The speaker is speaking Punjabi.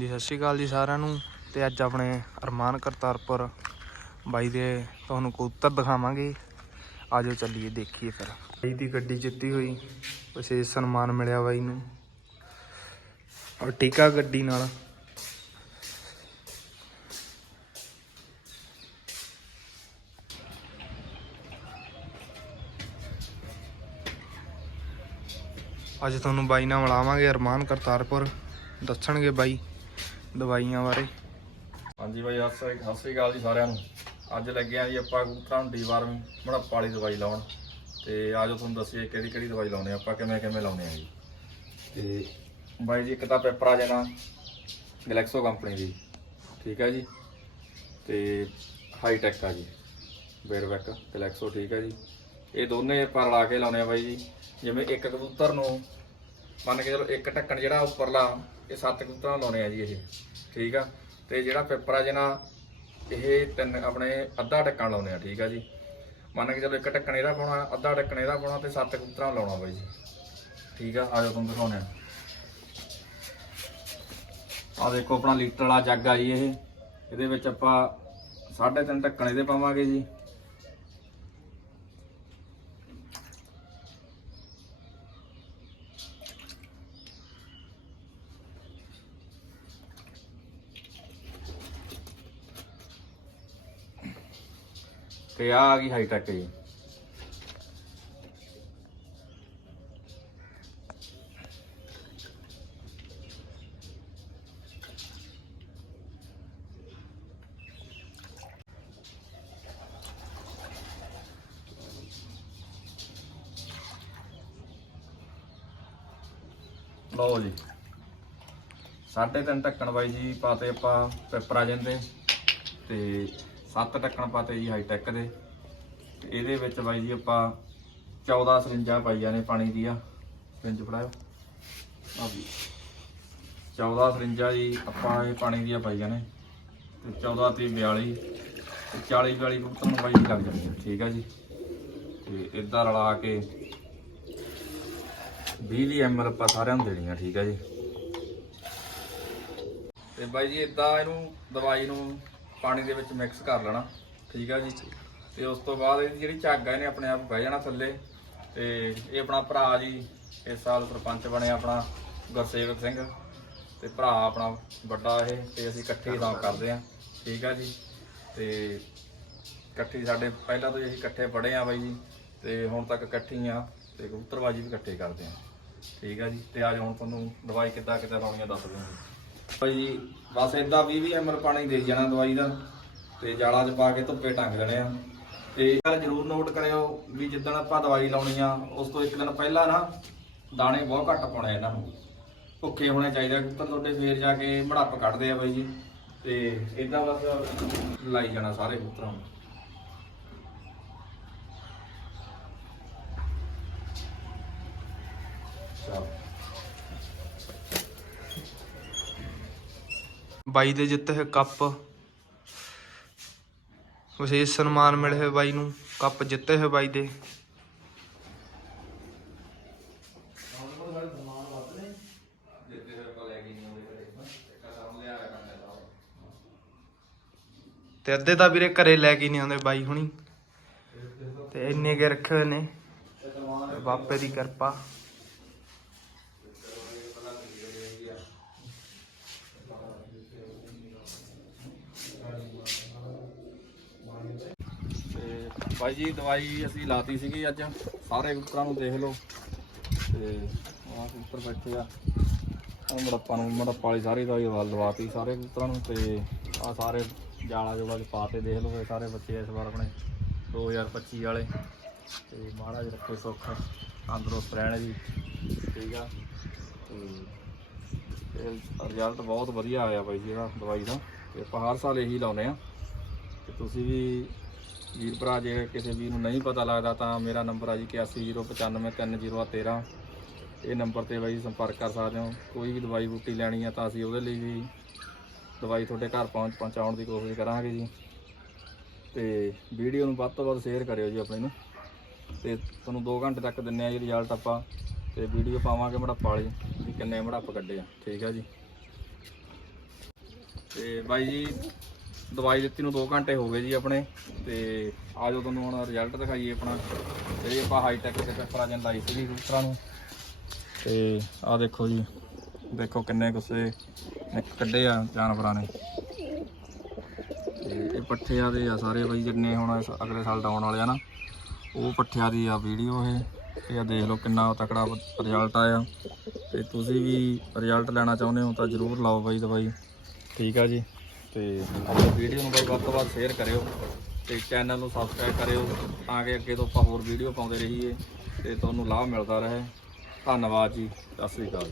ਜੀ ਸਤਿ ਸ਼੍ਰੀ ਅਕਾਲ ਜੀ ਸਾਰਿਆਂ ਨੂੰ। ਤੇ ਅੱਜ ਆਪਣੇ ਅਰਮਾਨ ਕਰਤਾਰਪੁਰ ਬਾਈ ਦੇ ਤੁਹਾਨੂੰ ਕਬੂਤਰ ਦਿਖਾਵਾਂਗੇ। ਆਜੋ ਚੱਲੀਏ, ਦੇਖੀਏ ਫਿਰ। ਬਾਈ ਦੀ ਗੱਡੀ ਜਿੱਤੀ ਹੋਈ, ਵਿਸ਼ੇਸ਼ ਸਨਮਾਨ ਮਿਲਿਆ ਬਾਈ ਨੂੰ। ਔਰ ਟੀਕਾ ਗੱਡੀ ਨਾਲ। ਅੱਜ ਤੁਹਾਨੂੰ ਬਾਈ ਨਾਲ ਮਿਲਾਵਾਂਗੇ ਅਰਮਾਨ ਕਰਤਾਰਪੁਰ। ਦੱਸਣਗੇ ਬਾਈ ਦਵਾਈਆਂ ਬਾਰੇ। ਹਾਂਜੀ ਬਾਈ ਸਤਿ ਸ੍ਰੀ ਸਤਿ ਸ੍ਰੀ ਅਕਾਲ ਜੀ ਸਾਰਿਆਂ ਨੂੰ। ਅੱਜ ਲੱਗੇ ਆ ਜੀ ਆਪਾਂ ਕਬੂਤਰਾਂ ਨੂੰ ਡੀਵਾਰਮ ਮੜੱਪਾ ਵਾਲੀ ਦਵਾਈ ਲਾਉਣ। ਤੇ ਆਜੋ ਤੁਹਾਨੂੰ ਦੱਸੀਏ ਕਿਹੜੀ ਕਿਹੜੀ ਦਵਾਈ ਲਾਉਣੇ ਆਪਾਂ ਕਿਵੇਂ ਕਿਵੇਂ ਲਾਉਣੇ ਆ ਜੀ? ਤੇ ਬਾਈ ਜੀ ਇੱਕ ਤਾਂ ਪੇਪਰ ਆ ਜਾਣਾ ਗਲੈਕਸੋ ਕੰਪਨੀ ਦੀ। ਠੀਕ ਹੈ ਜੀ? ਤੇ ਹਾਈ ਟੈਕ ਆ ਜੀ। ਬੇਰਵੈਕ ਗਲੈਕਸੋ ਠੀਕ ਹੈ ਜੀ। ਇਹ ਦੋਨੇ ਆਪਾਂ ਰਲਾ ਕੇ ਲਾਉਣੇ ਆ ਬਾਈ ਜੀ। ਜਿਵੇਂ ਇੱਕ ਕਬੂਤਰ ਨੂੰ ਮੰਨ ਕੇ ਚਲੋ ਇੱਕ ਢੱਕਣ ਜਿਹੜਾ ਉੱਪਰਲਾ, ਇਹ ਸੱਤ ਕਬੂਤਰਾਂ ਲਾਉਣੇ ਆ ਜੀ ਇਹ। ਠੀਕ ਆ? ਤੇ ਜਿਹੜਾ ਪੇਪਰ ਆ ਜਨਾ, ਇਹ ਤਿੰਨ ਆਪਣੇ ਅੱਧਾ ਢੱਕਣ ਲਾਉਣੇ ਆ, ਠੀਕ ਆ ਜੀ? ਮੰਨ ਕੇ ਚਲੋ ਇੱਕ ਢੱਕਣ ਇਹਦਾ ਪਾਉਣਾ, ਅੱਧਾ ਢੱਕਣ ਇਹਦਾ ਪਾਉਣਾ ਤੇ ਸੱਤ ਕਬੂਤਰਾਂ ਲਾਉਣਾ ਬਾਈ ਜੀ। ਠੀਕ ਆ? ਆਜੋ ਤੁਹਾਨੂੰ ਦਿਖਾਉਣੇ ਆ। ਆ ਦੇਖੋ ਆਪਣਾ ਲੀਟਰ ਵਾਲਾ ਜੱਗ ਆ ਜੀ ਇਹ। ਇਹਦੇ ਵਿੱਚ ਆਪਾਂ ਸਾਢੇ ਤਿੰਨ ਢੱਕਣ ਇਹਦੇ ਪਾਵਾਂਗੇ ਜੀ। ਤੇ ਆ ਆ ਗਈ ਹਾਈ ਟੈਕ ਜੀ। ਲਓ ਜੀ। ਸਾਢੇ ਤਿੰਨ ਢੱਕਣ ਬਾਈ ਜੀ ਪਾਤੇ ਆਪਾਂ ਪੇਪਰ ਆ ਜਾਂਦੇ। ਤੇ ਸੱਤ ਢੱਕਣ ਪਾਤੇ ਜੀ ਹਾਈਟੈਕ ਦੇ। ਤੇ ਇਹਦੇ ਵਿੱਚ ਬਾਈ ਜੀ ਆਪਾਂ 14 ਸਰਿੰਜਾਂ ਪਾਈਆਂ ਨੇ ਪਾਣੀ ਦੀਆਂ। ਸਰਿੰਜ ਫੜਾਓ ਆ ਵੀ 14 ਸਰਿੰਜਾਂ ਜੀ ਆਪਾਂ ਇਹ ਪਾਣੀ ਦੀਆਂ ਪਾਈਆਂ ਨੇ। ਤੇ 14 ਤੇ 42 ਤੇ 40 42 ਕਬੂਤਰ ਨੂੰ ਬਾਈ ਜੀ ਲੱਗ ਜਾਣਗੇ ਠੀਕ ਆ ਜੀ। ਤੇ ਇਦਾਂ ਰਲਾ ਕੇ 20 ਦੀ ਐਮਐਲ ਆਪਾਂ ਸਾਰਿਆਂ ਨੂੰ ਦੇਣੀ ਆ। ਠੀਕ ਆ ਜੀ। ਤੇ ਬਾਈ ਜੀ ਇਦਾਂ ਇਹਨੂੰ ਦਵਾਈ ਨੂੰ ਪਾਣੀ ਦੇ ਵਿੱਚ ਮਿਕਸ ਕਰ ਲੈਣਾ, ਠੀਕ ਆ ਜੀ? ਤੇ ਉਸ ਤੋਂ ਬਾਅਦ ਇਹਦੀ ਜਿਹੜੀ ਝੱਗ ਆ, ਇਹਨੇ ਆਪਣੇ ਆਪ ਬਹਿ ਜਾਣਾ ਥੱਲੇ। ਤੇ ਇਹ ਆਪਣਾ ਭਰਾ ਜੀ, ਇਸ ਸਾਲ ਸਰਪੰਚ ਬਣਿਆ ਆਪਣਾ ਗੁਰਸੇਵਕ ਸਿੰਘ। ਤੇ ਭਰਾ ਆਪਣਾ ਵੱਡਾ ਇਹ, ਤੇ ਅਸੀਂ ਇਕੱਠੇ ਹੀ ਕੰਮ ਕਰਦੇ ਆ, ਠੀਕ ਆ ਜੀ? ਤੇ ਇਕੱਠੇ ਸਾਡੇ, ਪਹਿਲਾਂ ਤੋਂ ਹੀ ਅਸੀਂ ਇਕੱਠੇ ਪੜ੍ਹੇ ਆ ਬਾਈ ਜੀ, ਤੇ ਹੁਣ ਤੱਕ ਇਕੱਠੇ ਹੀ ਆ, ਤੇ ਕਬੂਤਰਬਾਜੀ ਵੀ ਇਕੱਠੇ ਕਰਦੇ ਆ, ਠੀਕ ਆ ਜੀ? ਤੇ ਅੱਜ ਹੁਣ ਤੁਹਾਨੂੰ ਦਵਾਈ ਕਿੱਦਾਂ ਕਿੱਦਾਂ ਲਾਉਣੀ ਆ ਦੱਸ ਦਿੰਦੇ ਭਾਈ ਬਸ ਇਦਾਂ 20 20 ml ਪਾਣੀ ਦੇ ਜਾਣਾ ਦਵਾਈ ਦਾ ਤੇ ਜਾਲਾ 'ਚ ਪਾ ਕੇ ਧੁੱਪੇ ਟੰਗ ਦੇਣੇ ਆ। ਤੇ ਇਹ ਗੱਲ ਜ਼ਰੂਰ ਨੋਟ ਕਰਿਓ ਵੀ ਜਿੱਦਣ ਆਪਾਂ ਦਵਾਈ ਲਾਉਣੀ ਆ, ਉਸ ਤੋਂ ਇੱਕ ਦਿਨ ਪਹਿਲਾਂ ਨਾ ਦਾਣੇ ਬਹੁਤ ਘੱਟ ਪਾਉਣੇ ਇਹਨਾਂ ਨੂੰ। ਭੁੱਖੇ ਹੋਣੇ ਚਾਹੀਦੇ ਕਬੂਤਰ ਤੁਹਾਡੇ ਫੇਰ ਜਾ ਕੇ ਮੜੱਪ ਕੱਢਦੇ ਆ ਬਾਈ ਜੀ। ਤੇ ਇਦਾਂ ਬਸ ਲਾਈ ਜਾਣਾ ਸਾਰੇ ਪੁੱਤਰਾਂ ਨੂੰ। ਚਲੋ। ਬਾਈ ਦੇ ਜਿੱਤੇ ਹੋਏ ਕੱਪ। ਵਿਸ਼ੇਸ਼ ਸਨਮਾਨ ਮਿਲੇ ਹੋਏ ਬਾਈ ਨੂੰ, ਕੱਪ ਜਿੱਤੇ ਹੋਏ ਬਾਈ ਦੇ। ਤੇ ਅੱਧੇ ਤਾਂ ਵੀਰੇ ਘਰੇ ਲੈ ਕੇ ਨਹੀਂ ਆਉਂਦੇ ਬਾਈ ਹੁਣੀ। ਤੇ ਇੰਨੇ ਕੇ ਰੱਖੇ ਹੋਏ ਨੇ। ਬਾਪੇ ਦੀ ਕਿਰਪਾ ਤੇ ਭਾਈ ਜੀ, ਦਵਾਈ ਅਸੀਂ ਲਾਤੀ ਸੀਗੀ ਅੱਜ। ਸਾਰੇ ਕੁੱਤਰਾਂ ਨੂੰ ਦੇਖ ਲਓ। ਤੇ ਆਹ ਕੁੱਤਰ ਬੈਠੇ ਆ। ਉਹ ਮੜੱਪਾ ਨੂੰ, ਮੜੱਪਾ ਵਾਲੀ ਸਾਰੀ ਦਵਾਈ ਵੱਲ ਲਵਾਤੀ ਸਾਰੇ ਕੁੱਤਰਾਂ ਨੂੰ। ਤੇ ਆ ਸਾਰੇ ਜਾਲਾ ਜੋਲਾ ਚ ਪਾਤੇ ਦੇਖ ਲਓ ਇਹ ਸਾਰੇ ਬੱਚੇ ਇਸ ਵਾਰ ਆਪਣੇ 2025 ਵਾਲੇ। ਤੇ ਮਹਾਰਾਜ ਰੱਖੇ ਸੁੱਖ, ਤੰਦਰੁਸਤ ਰਹਿਣ ਜੀ। ਠੀਕ ਆ। ਤੇ ਰਿਜ਼ਲਟ ਬਹੁਤ ਵਧੀਆ ਆਇਆ ਬਾਈ ਜੀ ਇਹਦਾ ਦਵਾਈ ਦਾ। ਤੇ ਆਪਾਂ ਹਰ ਸਾਲ ਇਹੀ ਲਾਉਨੇ ਆ। ਤੇ ਤੁਸੀਂ ਵੀ ਵੀਰ ਭਰਾ, ਜੇ ਕਿਸੇ ਵੀਰ ਨੂੰ ਨਹੀਂ ਪਤਾ ਲੱਗਦਾ ਤਾਂ ਮੇਰਾ ਨੰਬਰ ਆ ਜੀ 8109533013 ਇਹ ਨੰਬਰ ਤੇ ਬਾਈ ਸੰਪਰਕ ਕਰ ਸਕਦੇ ਹੋ। ਕੋਈ ਵੀ ਦਵਾਈ ਬੂਟੀ ਲੈਣੀ ਆ ਤਾਂ ਅਸੀਂ ਉਹਦੇ ਲਈ ਵੀ ਦਵਾਈ ਤੁਹਾਡੇ ਘਰ ਪਹੁੰਚ ਪਹੁੰਚਾਉਣ ਦੀ ਕੋਸ਼ਿਸ਼ ਕਰਾਂਗੇ ਜੀ। ਤੇ ਵੀਡੀਓ ਨੂੰ ਵੱਧ ਤੋਂ ਵੱਧ ਸ਼ੇਅਰ ਕਰਿਓ ਜੀ ਆਪਣੇ ਨੂੰ। ਤੇ ਤੁਹਾਨੂੰ 2 ਘੰਟੇ ਤੱਕ ਦਿੰਨੇ ਆ ਜੀ ਰਿਜ਼ਲਟ ਆਪਾਂ। ਤੇ ਵੀਡੀਓ ਪਾਵਾਂਗੇ ਮੜੱਪਾ ਵਾਲੀ ਵੀ ਕਿੰਨੇ ਮੜੱਪ ਕੱਢੇ ਆ। ਠੀਕ ਆ ਜੀ। ਤੇ ਬਾਈ ਜੀ ਦਵਾਈ ਦਿੱਤੀ ਨੂੰ 2 ਘੰਟੇ ਹੋ ਗਏ ਜੀ ਆਪਣੇ, ਤੇ ਆਜੋ ਤੁਹਾਨੂੰ ਹੁਣ ਰਿਜ਼ਲਟ ਦਿਖਾਈਏ ਆਪਣਾ। ਜਿਹੜੀ ਆਪਾਂ ਹਾਈ ਟੈਕ ਦੇ ਪੇਪਰਾਂ ਲਾਈ ਸੀਗੀ ਕਬੂਤਰਾਂ ਨੂੰ। ਤੇ ਆਹ ਦੇਖੋ ਜੀ, ਦੇਖੋ ਕਿੰਨੇ ਗੁੱਸੇ ਕੱਢੇ ਆ ਜਾਨਵਰਾਂ ਨੇ। ਇਹ ਪੱਠਿਆਂ ਦੇ ਆ ਸਾਰੇ ਬਈ, ਜਿੰਨੇ ਹੁਣ ਅਗਲੇ ਸਾਲ ਡਾਉਣ ਵਾਲੇ ਆ ਨਾ, ਉਹ ਪੱਠਿਆਂ ਦੀ ਆ ਵੀਡੀਓ ਇਹ। ਇਹ ਆ ਦੇਖ ਲਓ ਕਿੰਨਾ ਤਕੜਾ ਰਿਜ਼ਲਟ ਆਇਆ। ਤੇ ਤੁਸੀਂ ਵੀ ਰਿਜ਼ਲਟ ਲੈਣਾ ਚਾਹੁੰਦੇ ਹੋ ਤਾਂ ਜਰੂਰ ਲਾਓ ਬਾਈ ਦਵਾਈ। ਠੀਕ ਆ ਜੀ। ਤੇ ਆਪਣੀ ਵੀਡੀਓ ਨੂੰ ਬਾਈ ਵੱਧ ਤੋਂ ਵੱਧ ਸ਼ੇਅਰ ਕਰਿਓ ਤੇ ਚੈਨਲ ਨੂੰ ਸਬਸਕ੍ਰਾਈਬ ਕਰਿਓ ਤਾਂ ਕਿ ਅੱਗੇ ਤੋਂ ਆਪਾਂ ਹੋਰ ਵੀਡੀਓ ਪਾਉਂਦੇ ਰਹੀਏ ਤੇ ਤੁਹਾਨੂੰ ਲਾਭ ਮਿਲਦਾ ਰਹੇ। ਧੰਨਵਾਦ ਜੀ। ਸਤਿ ਸ੍ਰੀ ਅਕਾਲ